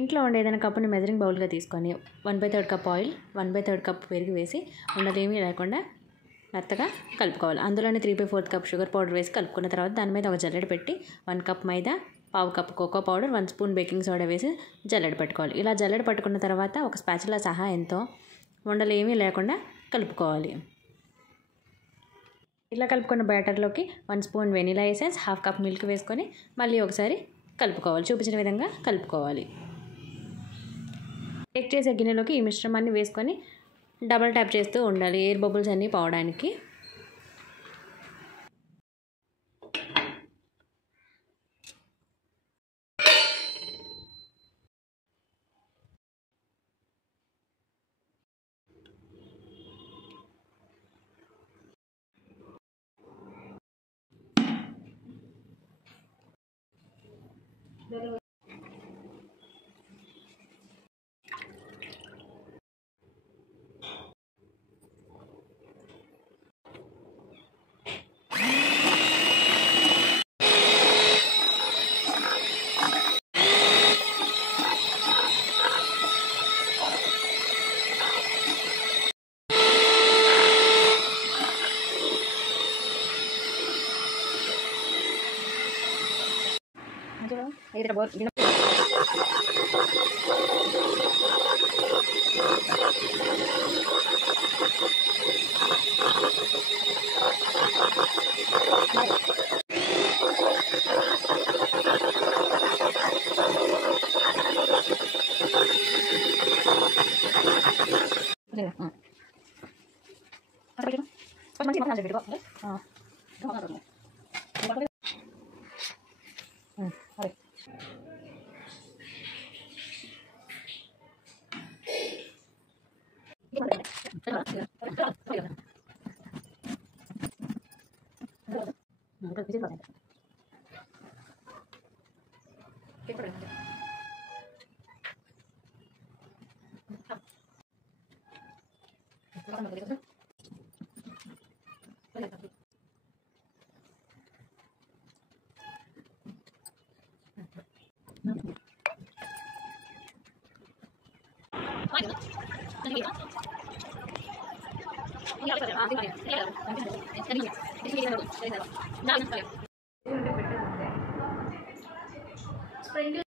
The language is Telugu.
ఇంట్లో ఉండే ఏదైనా కప్పుని మెజరింగ్ బౌల్గా తీసుకొని 1/3 కప్ ఆయిల్, 1/3 కప్ పెరుగు వేసి ఉండలేమీ లేకుండా మెత్తగా కలుపుకోవాలి. అందులోనే 3/4 కప్ షుగర్ పౌడర్ వేసి కలుపుకున్న తర్వాత దాని మీద ఒక జల్లెడ పెట్టి 1 cup maida, 1/2 cup cocoa powder, 1 spoon baking soda వేసి జల్లెడ పెట్టుకోవాలి. ఇలా జల్లెడ పట్టుకున్న తర్వాత ఒక స్పాచులా సహాయంతో ఉండలేమీ లేకుండా కలుపుకోవాలి. ఇలా కలుపుకున్న బ్యాటర్లోకి 1 spoon vanilla essence, 1/2 cup milk వేసుకొని మళ్ళీ ఒకసారి కలుపుకోవాలి. చూపించిన విధంగా కలుపుకోవాలి. బేక్ చేసే గిన్నెలోకి ఈ మిశ్రమాన్ని వేసుకొని డబల్ ట్యాప్ చేస్తూ ఉండాలి ఎయిర్ బబుల్స్ అన్నీ పోవడానికి.